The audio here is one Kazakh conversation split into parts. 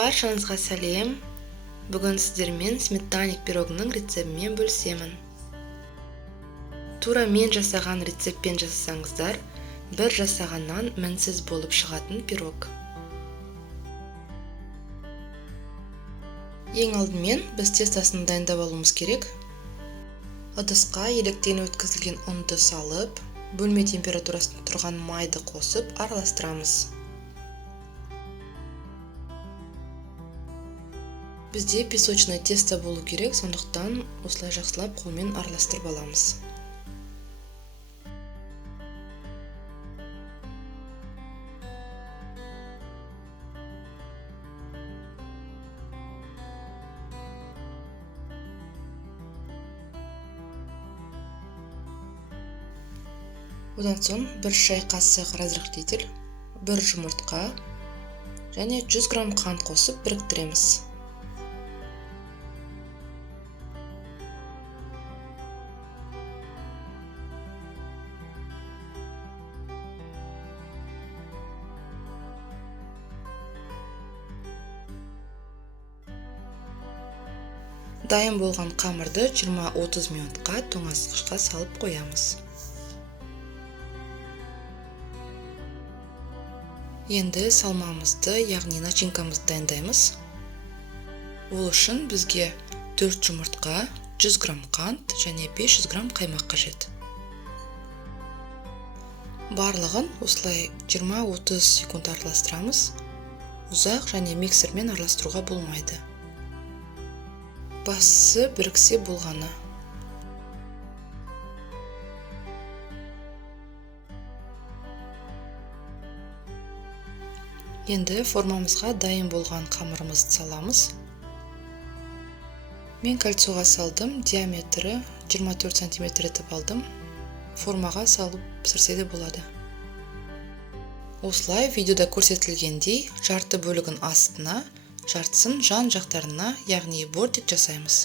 Баршаңызға сәлем. Бүгін сіздермен сметаник пирогының рецептімен бөлісемін. Тура мен жасаған рецептпен жасасаңыздар, бір жасағаннан мінсіз болып шығатын пирог. Ең алдымен біз тестасын дайындап алуымыз керек. Ыдысқа електен өткізілген ұнды салып, бөлме температурасында тұрған майды қосып араластырамыз. Бізде песочный тесто болу керек, сондықтан осылай жақсылап қолмен араластырып аламыз. Одан соң 1 шай қасық разрыхлитель, 1 жұмыртқа және 100 грамм қант қосып біріктіреміз. Дайын болған қамырды 20-30 минутқа тоңазытқышқа салып қоямыз. Енді салмамызды, яғни начинкамызды дайындаймыз. Ол үшін бізге 4 жұмыртқа, 100 грамм қант және 500 грамм қаймақ қажет. Барлығын осылай 20-30 секунд араластырамыз. Ұзақ және миксермен араластыруға болмайды. Бастысы біріксе болғаны. Енді формамызға дайын болған қамырымызды саламыз. Мен кольцоға салдым, диаметрі 24 см етіп алдым. Формаға салып пісірсе де болады. Осылай видеода көрсетілгендей жарты бөлігін астына, жартысын жан жақтарына, яғни бортик жасаймыз.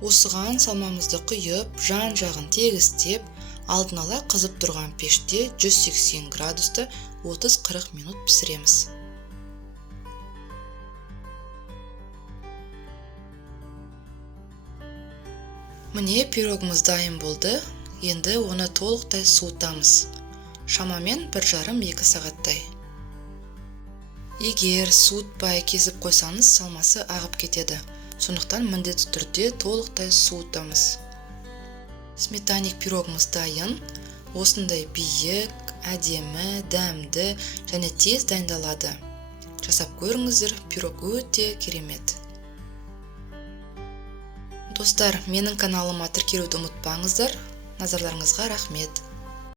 Осыған салмамызды құйып, жан жағын тегістеп, алдын ала қызып тұрған пеште 180 градуста 30-40 минут пісіреміз. Міне пирогымыз дайын болды. Енді оны толықтай суытамыз. Шамамен 1,5-2 сағаттай. Егер суытпай кесіп қойсаңыз, салмасы ағып кетеді. Сондықтан міндетті түрде толықтай суытамыз. Сметаник пирогымыз дайын. Осындай биік, әдемі, дәмді және тез дайындалады. Жасап көріңіздер, пирог өте керемет. Достар, менің каналыма тіркелуді ұмытпаңыздар. Назарларыңызға рахмет.